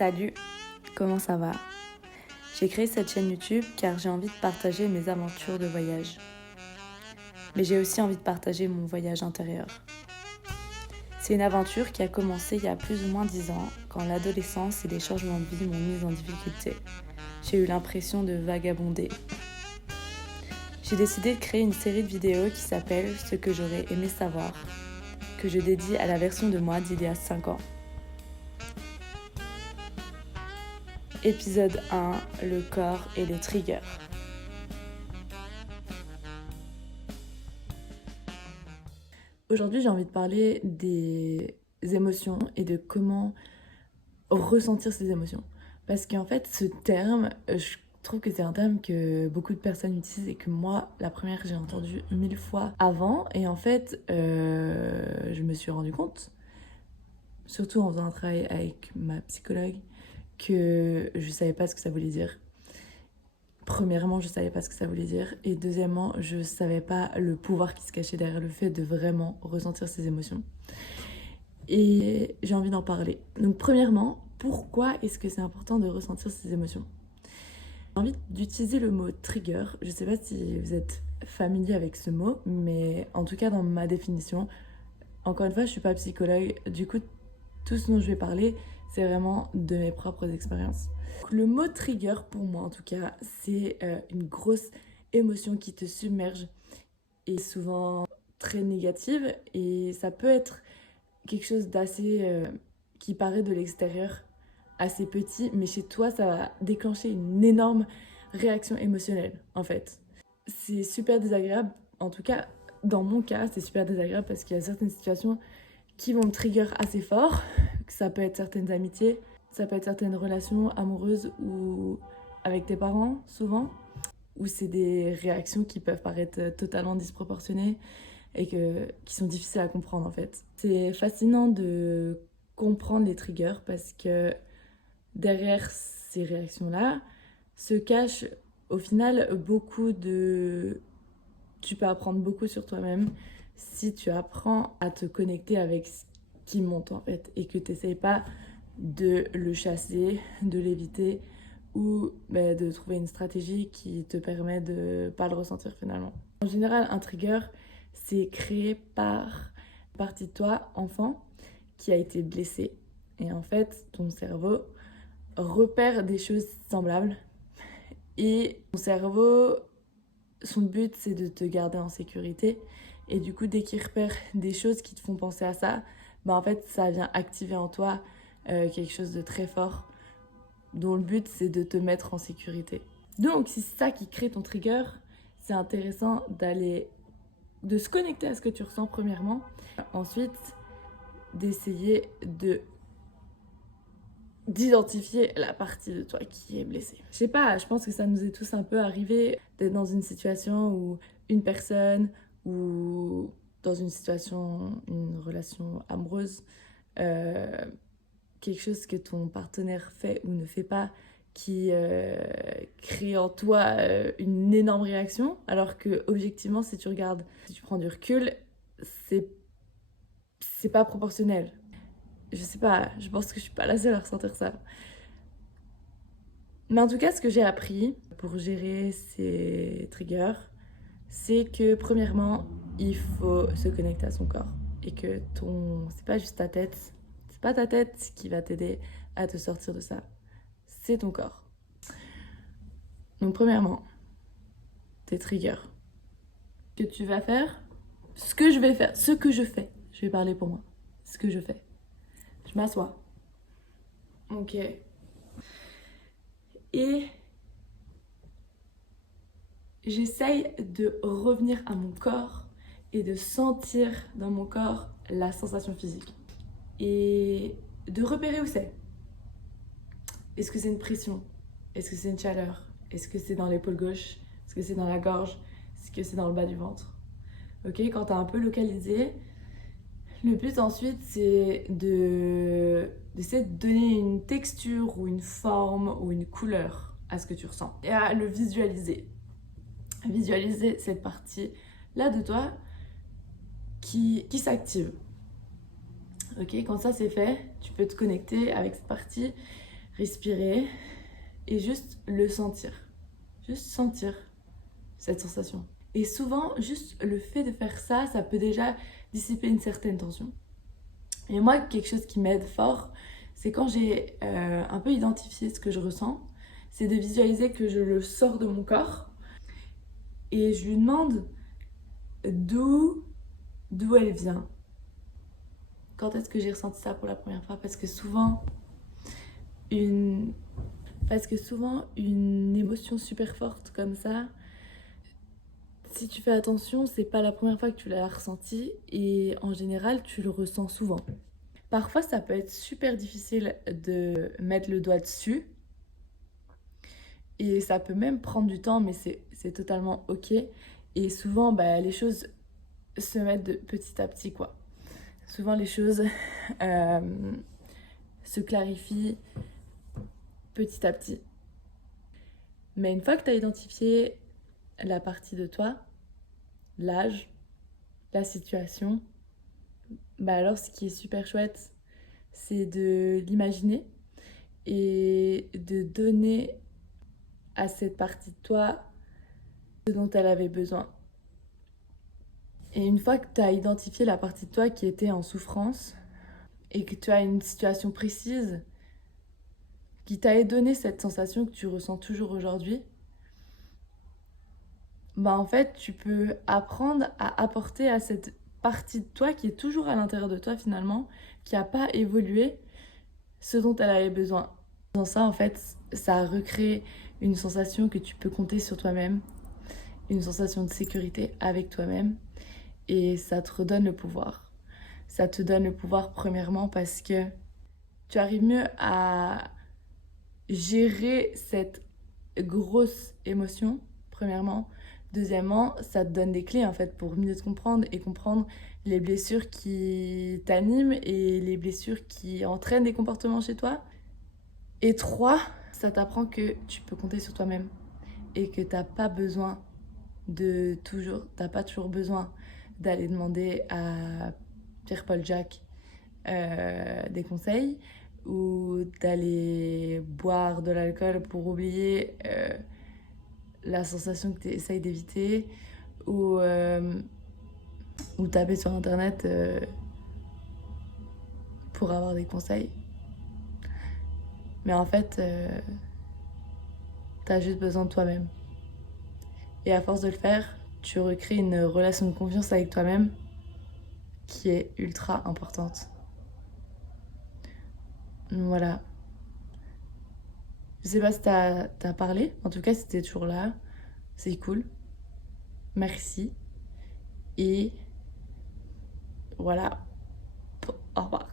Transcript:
Salut, comment ça va? J'ai créé cette chaîne YouTube car j'ai envie de partager mes aventures de voyage. Mais j'ai aussi envie de partager mon voyage intérieur. C'est une aventure qui a commencé il y a plus ou moins 10 ans, quand l'adolescence et les changements de vie m'ont mise en difficulté. J'ai eu l'impression de vagabonder. J'ai décidé de créer une série de vidéos qui s'appelle « Ce que j'aurais aimé savoir », que je dédie à la version de moi d'il y a 5 ans. Épisode 1, le corps et les triggers. Aujourd'hui, j'ai envie de parler des émotions et de comment ressentir ces émotions. Parce qu'en fait, ce terme, je trouve que c'est un terme que beaucoup de personnes utilisent et que moi, la première, j'ai entendu 1000 fois avant. Et en fait, je me suis rendu compte, surtout en faisant un travail avec ma psychologue, que je savais pas ce que ça voulait dire. Premièrement, je savais pas ce que ça voulait dire. Et deuxièmement, je savais pas le pouvoir qui se cachait derrière le fait de vraiment ressentir ces émotions. Et j'ai envie d'en parler. Donc premièrement, pourquoi est-ce que c'est important de ressentir ces émotions? J'ai envie d'utiliser le mot trigger. Je sais pas si vous êtes familier avec ce mot, mais en tout cas dans ma définition, encore une fois, je suis pas psychologue. Du coup, tout ce dont je vais parler, c'est vraiment de mes propres expériences. Le mot trigger, pour moi en tout cas, c'est une grosse émotion qui te submerge et souvent très négative. Et ça peut être quelque chose d'assez qui paraît de l'extérieur assez petit, mais chez toi, ça va déclencher une énorme réaction émotionnelle, en fait. C'est super désagréable. En tout cas, dans mon cas, c'est super désagréable parce qu'il y a certaines situations qui vont me trigger assez fort. Ça peut être certaines amitiés, ça peut être certaines relations amoureuses ou avec tes parents, souvent, où c'est des réactions qui peuvent paraître totalement disproportionnées et qui sont difficiles à comprendre, en fait. C'est fascinant de comprendre les triggers parce que derrière ces réactions-là se cache au final beaucoup de... Tu peux apprendre beaucoup sur toi-même si tu apprends à te connecter avec ce qui monte en fait et que tu n'essayes pas de le chasser, de l'éviter ou de trouver une stratégie qui te permet de ne pas le ressentir finalement. En général, un trigger, c'est créé par une partie de toi, enfant, qui a été blessée. Et en fait, ton cerveau repère des choses semblables et ton cerveau, son but, c'est de te garder en sécurité. Et du coup, dès qu'il repère des choses qui te font penser à ça, en fait, ça vient activer en toi quelque chose de très fort, dont le but, c'est de te mettre en sécurité. Donc, si c'est ça qui crée ton trigger, c'est intéressant de se connecter à ce que tu ressens premièrement. Ensuite, d'essayer d'identifier la partie de toi qui est blessée. Je sais pas, je pense que ça nous est tous un peu arrivé d'être dans une situation où une personne ou dans une situation, une relation amoureuse, quelque chose que ton partenaire fait ou ne fait pas qui crée en toi une énorme réaction, alors que objectivement, si tu regardes, si tu prends du recul, c'est pas proportionnel. Je sais pas, je pense que je suis pas la seule à ressentir ça. Mais en tout cas, ce que j'ai appris pour gérer ces triggers, c'est que premièrement, il faut se connecter à son corps. Et que c'est pas juste ta tête, c'est pas ta tête qui va t'aider à te sortir de ça. C'est ton corps. Donc premièrement, tes triggers. Ce que tu vas faire, ce que je vais faire, ce que je fais. Je vais parler pour moi. Ce que je fais. Je m'assois. Ok. Et j'essaye de revenir à mon corps et de sentir dans mon corps la sensation physique. Et de repérer où c'est. Est-ce que c'est une pression? Est-ce que c'est une chaleur? Est-ce que c'est dans l'épaule gauche? Est-ce que c'est dans la gorge? Est-ce que c'est dans le bas du ventre? Ok, quand t'as un peu localisé, le but ensuite c'est d'essayer de donner une texture ou une forme ou une couleur à ce que tu ressens et à le visualiser. Visualiser cette partie là de toi qui s'active. Ok, quand ça c'est fait, tu peux te connecter avec cette partie, respirer et juste le sentir. Juste sentir cette sensation. Et souvent, juste le fait de faire ça, ça peut déjà dissiper une certaine tension. Et moi, quelque chose qui m'aide fort, c'est quand j'ai un peu identifié ce que je ressens, c'est de visualiser que je le sors de mon corps et je lui demande d'où elle vient. Quand est-ce que j'ai ressenti ça pour la première fois? Parce que souvent, une émotion super forte comme ça, si tu fais attention, c'est pas la première fois que tu l'as ressenti et en général, tu le ressens souvent. Parfois, ça peut être super difficile de mettre le doigt dessus et ça peut même prendre du temps, mais c'est totalement ok. Et souvent, les choses se mettent de petit à petit, quoi. Souvent, les choses se clarifient petit à petit. Mais une fois que tu as identifié la partie de toi, l'âge, la situation, alors ce qui est super chouette, c'est de l'imaginer et de donner à cette partie de toi ce dont elle avait besoin. Et une fois que tu as identifié la partie de toi qui était en souffrance et que tu as une situation précise qui t'a donné cette sensation que tu ressens toujours aujourd'hui, en fait, tu peux apprendre à apporter à cette partie de toi qui est toujours à l'intérieur de toi finalement, qui n'a pas évolué, ce dont elle avait besoin. Dans ça, en fait, ça recrée une sensation que tu peux compter sur toi-même, une sensation de sécurité avec toi-même, et ça te redonne le pouvoir. Ça te donne le pouvoir premièrement parce que tu arrives mieux à gérer cette grosse émotion, premièrement. Deuxièmement, ça te donne des clés en fait pour mieux te comprendre et comprendre les blessures qui t'animent et les blessures qui entraînent des comportements chez toi. Et trois, ça t'apprend que tu peux compter sur toi-même et que t'as pas toujours besoin d'aller demander à Pierre-Paul Jacques des conseils ou d'aller boire de l'alcool pour oublier la sensation que tu essayes d'éviter ou taper sur internet pour avoir des conseils. Mais en fait, t'as juste besoin de toi-même. Et à force de le faire, tu recrées une relation de confiance avec toi-même qui est ultra importante. Voilà. Je sais pas si t'as parlé. En tout cas, si t'es toujours là, c'est cool. Merci. Et voilà. Au revoir.